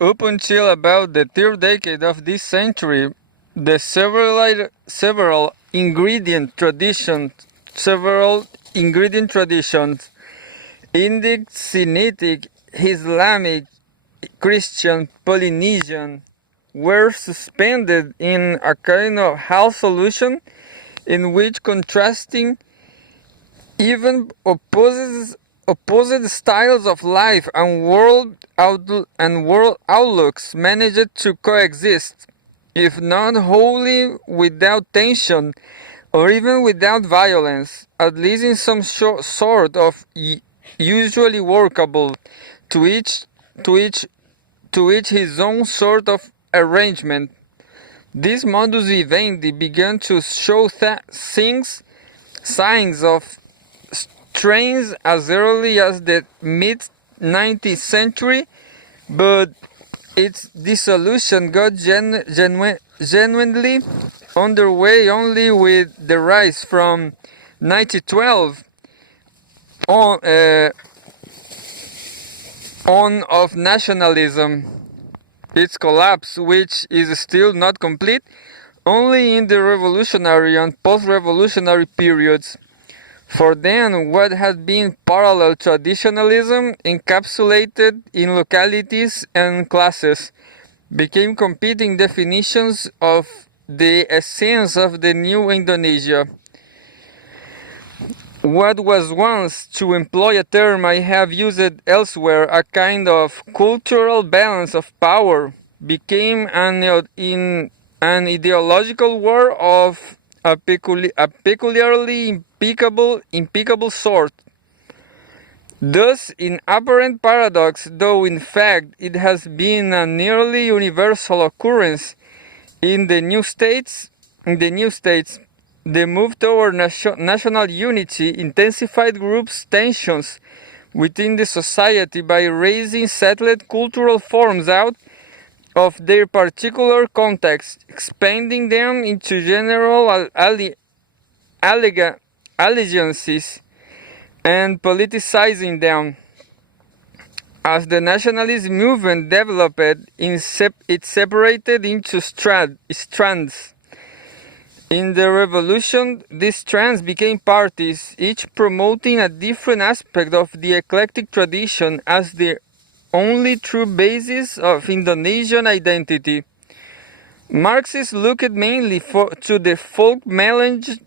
Up until about the third decade of this century, the several ingredient traditions, Indic, Semitic, Islamic, Christian, Polynesian, were suspended in a kind of half solution in which contrasting even opposite styles of life and world outlooks managed to coexist, if not wholly without tension or even without violence, at least in some sort of usually workable, to each to each to each his own sort of arrangement. This modus vivendi began to show signs of strains as early as the mid-19th century, but its dissolution got genuinely underway only with the rise from 1912 on of nationalism. Its collapse, which is still not complete, only in the revolutionary and post-revolutionary periods. For then, what had been parallel traditionalism, encapsulated in localities and classes, became competing definitions of the essence of the new Indonesia. What was once, to employ a term I have used elsewhere, a kind of cultural balance of power, became in an ideological war of a peculiarly impeccable sort. Thus, in apparent paradox, though in fact it has been a nearly universal occurrence in the new states, the move toward national unity intensified groups' tensions within the society by raising settled cultural forms out of their particular context, expanding them into general allegiances, and politicizing them. As the nationalist movement developed, it separated into strands. In the revolution, these strands became parties, each promoting a different aspect of the eclectic tradition as the only true basis of Indonesian identity. Marxists looked mainly to the folk melange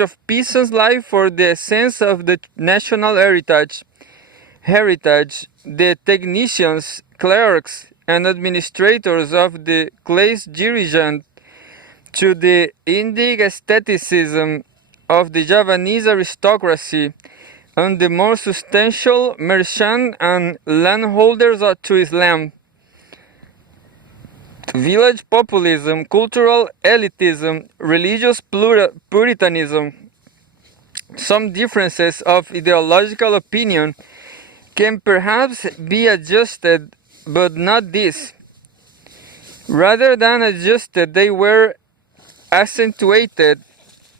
of peasants' life for the essence of the national heritage. The technicians, clerks, and administrators of the class dirigent to the Indic aestheticism of the Javanese aristocracy, and the more substantial merchant and landholders to Islam. Village populism, cultural elitism, religious puritanism, some differences of ideological opinion can perhaps be adjusted, but not this. Rather than adjusted, they were accentuated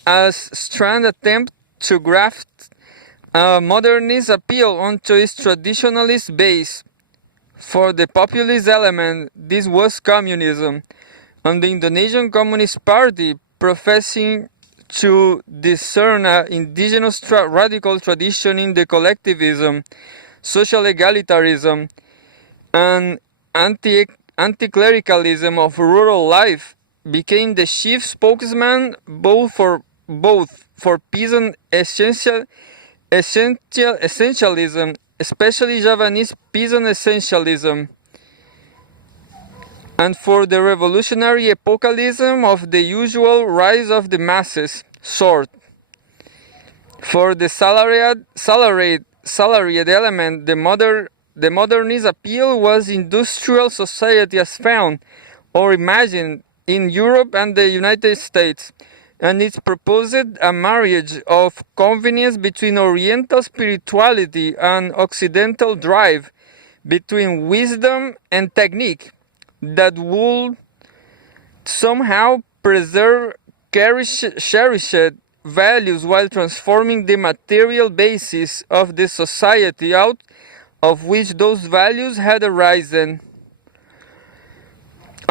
as strand attempt to graft a modernist appeal onto its traditionalist base. For the populist element, this was communism, and the Indonesian Communist Party, professing to discern an indigenous radical tradition in the collectivism, social egalitarianism, and anti-clericalism of rural life, became the chief spokesman both for peasant essentialism, especially Javanese peasant essentialism, and for the revolutionary epochalism of the usual rise of the masses sort. For the salaried element, the modernist appeal was industrial society as found or imagined in Europe and the United States, and it proposed a marriage of convenience between Oriental spirituality and Occidental drive, between wisdom and technique, that would somehow preserve cherished values while transforming the material basis of the society out of which those values had arisen.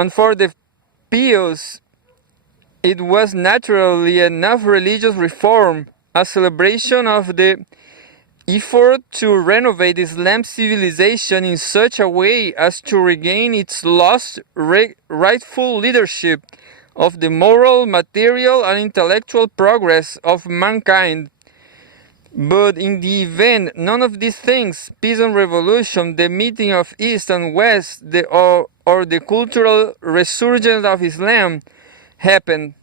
And for the pious, it was naturally enough religious reform, a celebration of the effort to renovate Islam's civilization in such a way as to regain its lost rightful leadership of the moral, material, and intellectual progress of mankind. But in the event, none of these things, peace and revolution, the meeting of East and West, or the cultural resurgence of Islam, happened.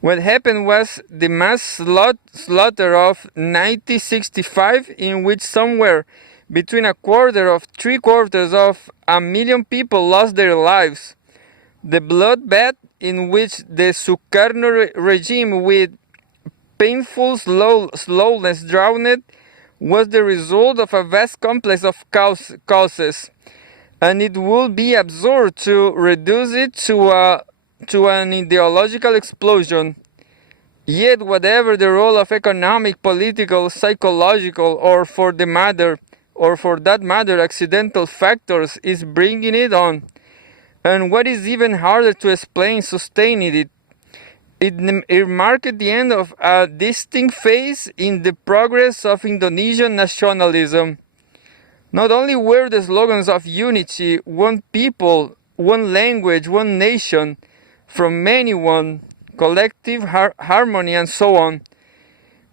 What happened was the mass slaughter of 1965, in which somewhere between a quarter of 3/4 of a million people lost their lives. The bloodbath in which the Sukarno regime with painful slowness drowned was the result of a vast complex of causes, and it would be absurd to reduce it to an ideological explosion. Yet, whatever the role of economic, political, psychological, or for that matter, accidental factors is bringing it on, and what is even harder to explain, sustaining it, it marked the end of a distinct phase in the progress of Indonesian nationalism. Not only were the slogans of unity, one people, one language, one nation, from many one, collective harmony, and so on,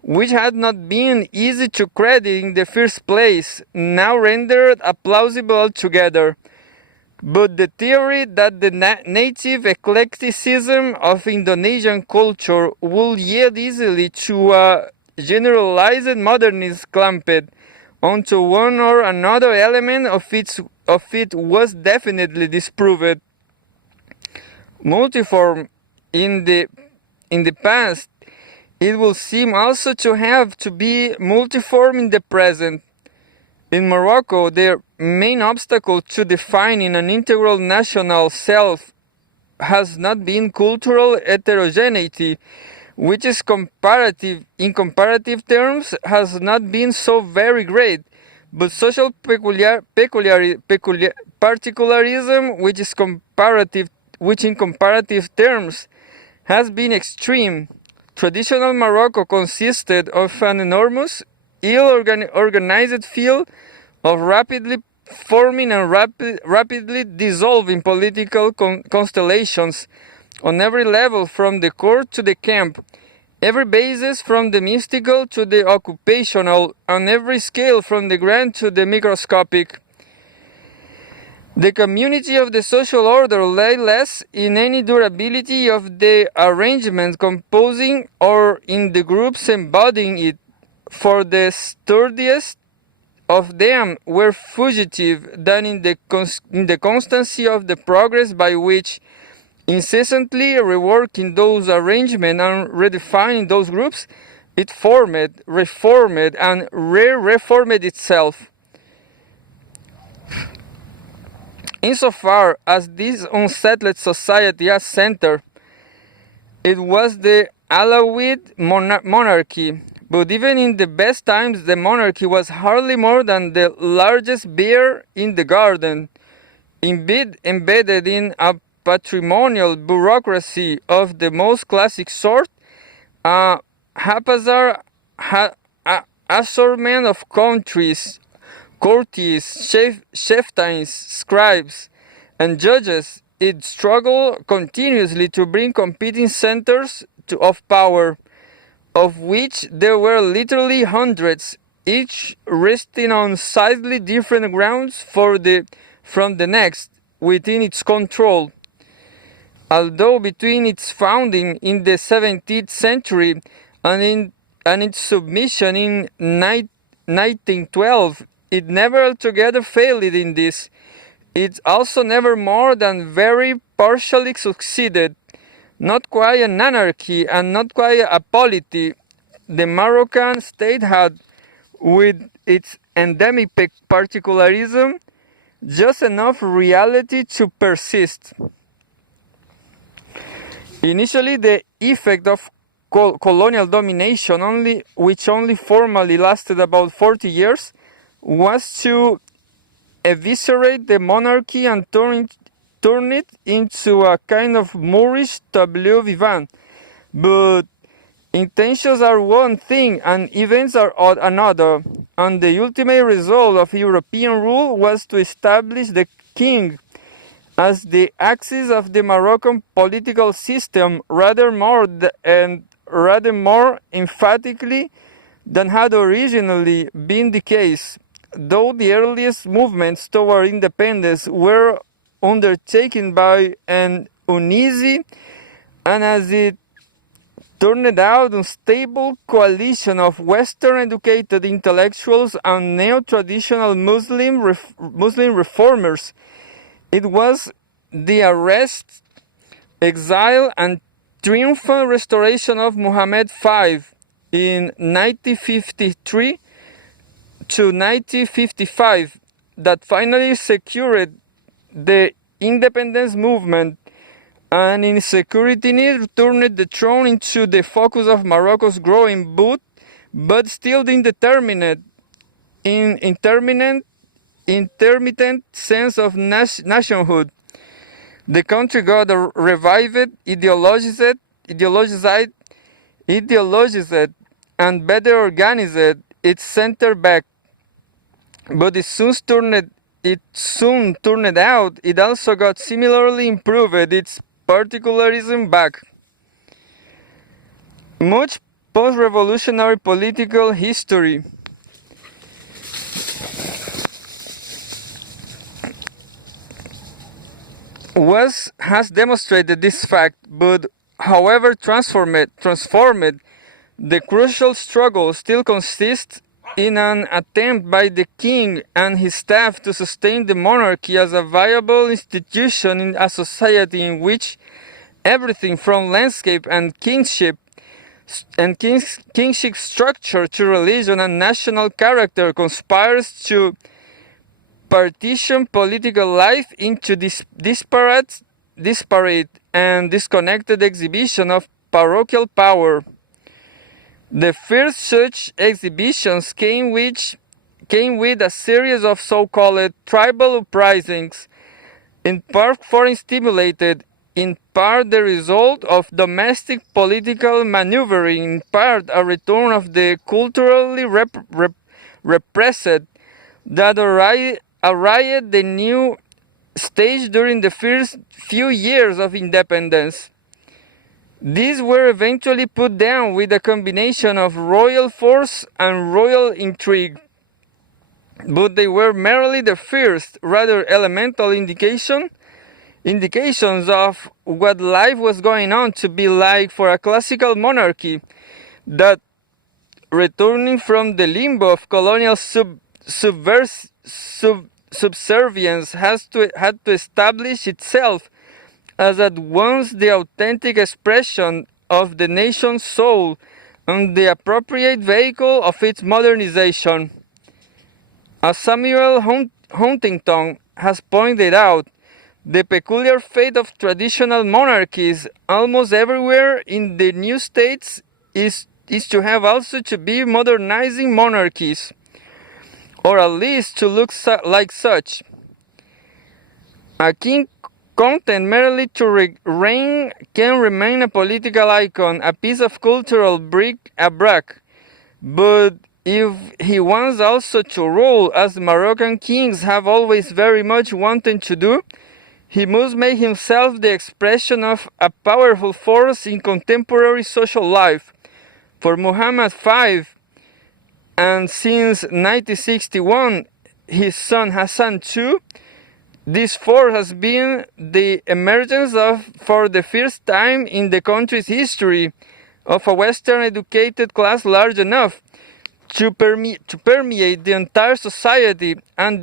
which had not been easy to credit in the first place, now rendered plausible altogether. But the theory that the native eclecticism of Indonesian culture would yield easily to a generalized modernist clamped onto one or another element of it was definitely disproved. Multiform in the past, it will seem also to have to be multiform in the present. In Morocco, the main obstacle to defining an integral national self has not been cultural heterogeneity, which is in comparative terms has not been so very great, but social particularism, which in comparative terms has been extreme. Traditional Morocco consisted of an enormous, ill-organized field of rapidly forming and rapidly dissolving political constellations on every level, from the court to the camp, every basis from the mystical to the occupational, on every scale from the grand to the microscopic. The community of the social order lay less in any durability of the arrangement composing or in the groups embodying it, for the sturdiest of them were fugitive than in the constancy of the progress by which, incessantly reworking those arrangements and redefining those groups, it formed, reformed, and re-reformed itself. Insofar as this unsettled society has center, it was the Alawid monarchy. But even in the best times, the monarchy was hardly more than the largest bear in the garden, embedded in a patrimonial bureaucracy of the most classic sort, a haphazard assortment of courtiers, chieftains, scribes, and judges. It struggled continuously to bring competing centers of power, of which there were literally hundreds, each resting on slightly different grounds from the next, within its control. Although between its founding in the 17th century and its submission in 1912, it never altogether failed in this, it also never more than very partially succeeded. Not quite an anarchy and not quite a polity, the Moroccan state had, with its endemic particularism, just enough reality to persist. Initially, the effect of colonial domination, which only formally lasted about 40 years, was to eviscerate the monarchy and turn turned it into a kind of Moorish tableau vivant. But intentions are one thing and events are another, and the ultimate result of European rule was to establish the king as the axis of the Moroccan political system rather more emphatically than had originally been the case, though the earliest movements toward independence were undertaken by an uneasy and, as it turned out, unstable coalition of Western educated intellectuals and neo-traditional Muslim reformers. It was the arrest, exile, and triumphant restoration of Muhammad V in 1953 to 1955 that finally secured the independence movement, and insecurity turned the throne into the focus of Morocco's growing but still intermittent sense of nationhood. The country got revived, ideologized, and better organized its center back. But it soon turned out it also got similarly improved its particularism back. Much post-revolutionary political history has demonstrated this fact, but however transformed, the crucial struggle still consists in an attempt by the king and his staff to sustain the monarchy as a viable institution in a society in which everything from landscape and kingship structure to religion and national character conspires to partition political life into disparate and disconnected exhibition of parochial power. The first such exhibitions came with a series of so-called tribal uprisings, in part foreign stimulated, in part the result of domestic political maneuvering, in part a return of the culturally repressed that arrived the new stage during the first few years of independence. These were eventually put down with a combination of royal force and royal intrigue, but they were merely the first, rather elemental indications of what life was going on to be like for a classical monarchy that, returning from the limbo of colonial subservience, had to establish itself as at once the authentic expression of the nation's soul and the appropriate vehicle of its modernization. As Samuel Huntington has pointed out, the peculiar fate of traditional monarchies almost everywhere in the new states is to have also to be modernizing monarchies, or at least to look like such. A king content merely to reign can remain a political icon, a piece of cultural bric-a-brac, but if he wants also to rule, as Moroccan kings have always very much wanted to do, he must make himself the expression of a powerful force in contemporary social life. For Muhammad V, and since 1961 his son Hassan II, this force has been the emergence of, for the first time in the country's history, of a Western educated class large enough to permeate the entire society and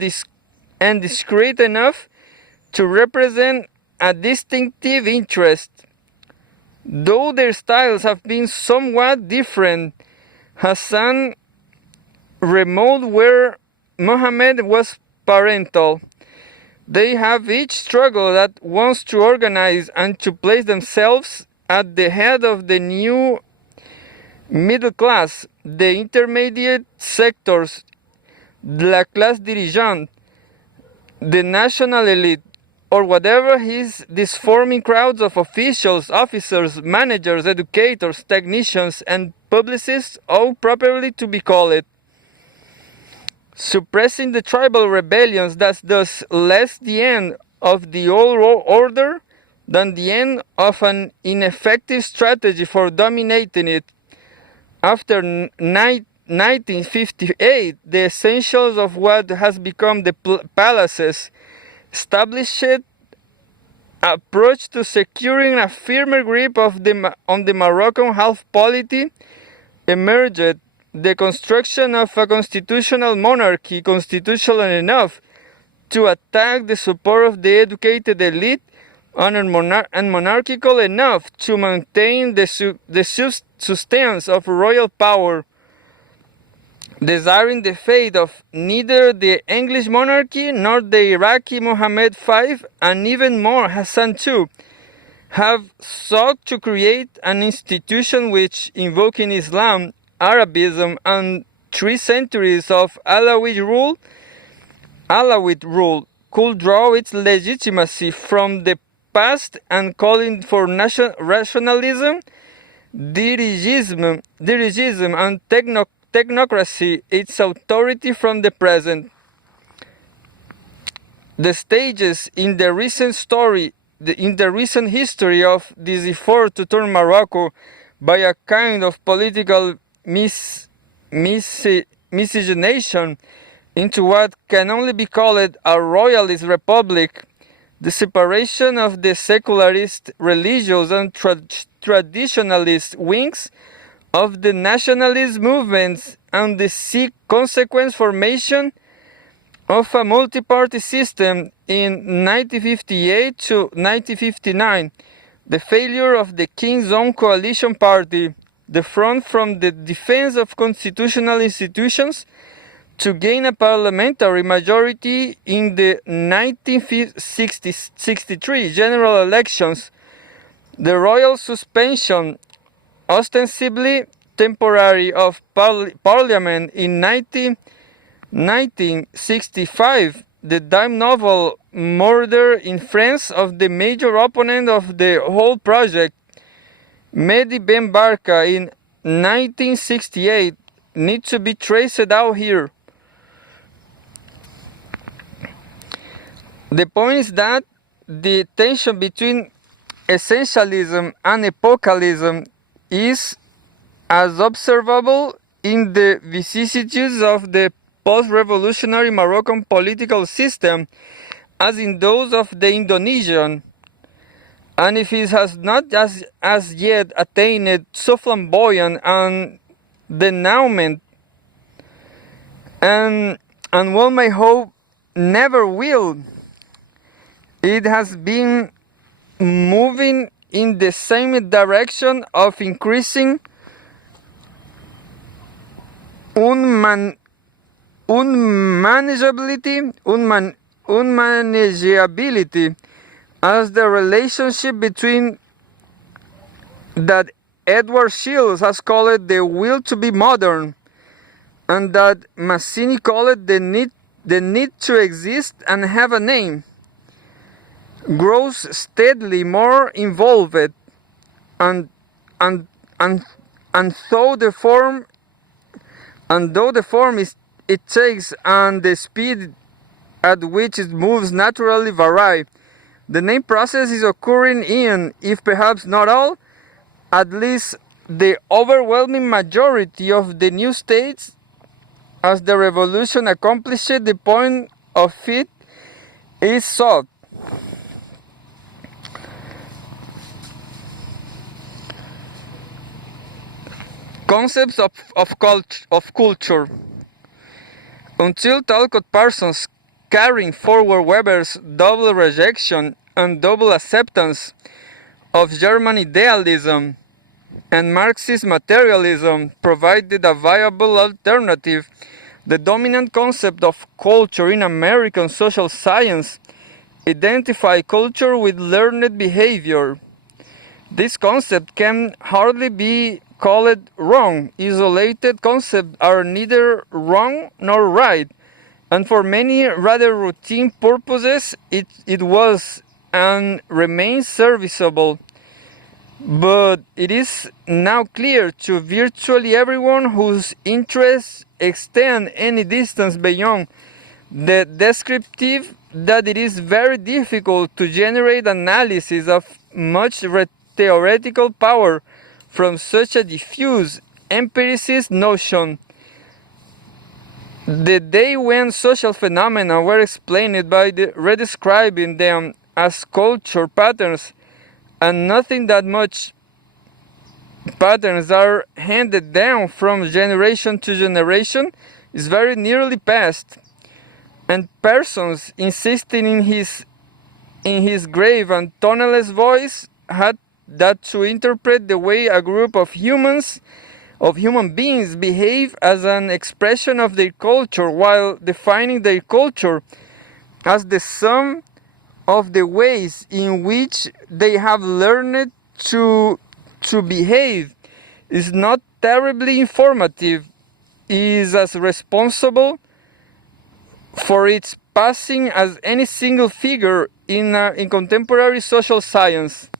discreet enough to represent a distinctive interest. Though their styles have been somewhat different, Hassan remote where Muhammad was parental, they have each struggled at once to organize and to place themselves at the head of the new middle class, the intermediate sectors, la classe dirigeante, the national elite. or whatever these forming crowds of officials, officers, managers, educators, technicians, and publicists ought properly to be called. Suppressing the tribal rebellions thus less the end of the old order than the end of an ineffective strategy for dominating it. After 1958, the essentials of what has become the palaces established approach to securing a firmer grip on the Moroccan half polity emerged. The construction of a constitutional monarchy, constitutional enough to attack the support of the educated elite, and monarchical enough to maintain the sustenance of royal power, desiring the fate of neither the English monarchy nor the Iraqi Mohammed V, and even more Hassan II, have sought to create an institution which, invoking Islam, Arabism, and 3 centuries of Alawite rule, could draw its legitimacy from the past and calling for rationalism, dirigism, and technocracy its authority from the present. The stages in the recent history of this effort to turn Morocco by a kind of political miscegenation into what can only be called a royalist republic, the separation of the secularist, religious, and traditionalist wings of the nationalist movements, and the consequent formation of a multi-party system in 1958 to 1959, the failure of the King's own coalition party, the Front from the Defense of Constitutional Institutions, to gain a parliamentary majority in the 1963 general elections, the royal suspension, ostensibly temporary, of parliament in 1965, the Dime Novel murder in France of the major opponent of the whole project, Mehdi Ben Barka, in 1968, need to be traced out here. The point is that the tension between essentialism and epochalism is as observable in the vicissitudes of the post-revolutionary Moroccan political system as in those of the Indonesian, and if it has not as yet attained so flamboyant and denouement, and one may hope never will, it has been moving in the same direction of increasing unmanageability, as the relationship between that Edward Shields has called the will to be modern, and that Mazzini called the need to exist and have a name, grows steadily more involved, and though the form it takes and the speed at which it moves naturally vary, the name process is occurring in, if perhaps not all, at least the overwhelming majority of the new states, as the revolution accomplished the point of it is sought. Concepts of culture. Until Talcott Parsons, carrying forward Weber's double rejection and double acceptance of German idealism and Marxist materialism provided a viable alternative, the dominant concept of culture in American social science identified culture with learned behavior. This concept can hardly be called wrong. Isolated concepts are neither wrong nor right. and for many rather routine purposes it was and remains serviceable. But it is now clear to virtually everyone whose interests extend any distance beyond the descriptive that it is very difficult to generate analysis of much theoretical power from such a diffuse empiricist notion. The day when social phenomena were explained by redescribing them as culture patterns, and nothing that much patterns are handed down from generation to generation, is very nearly past, and persons insisting in his grave and toneless voice had that to interpret the way a group of human beings behave as an expression of their culture, while defining their culture as the sum of the ways in which they have learned to behave, is not terribly informative, is as responsible for its passing as any single figure in contemporary social science.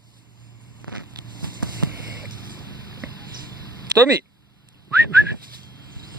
Tommy.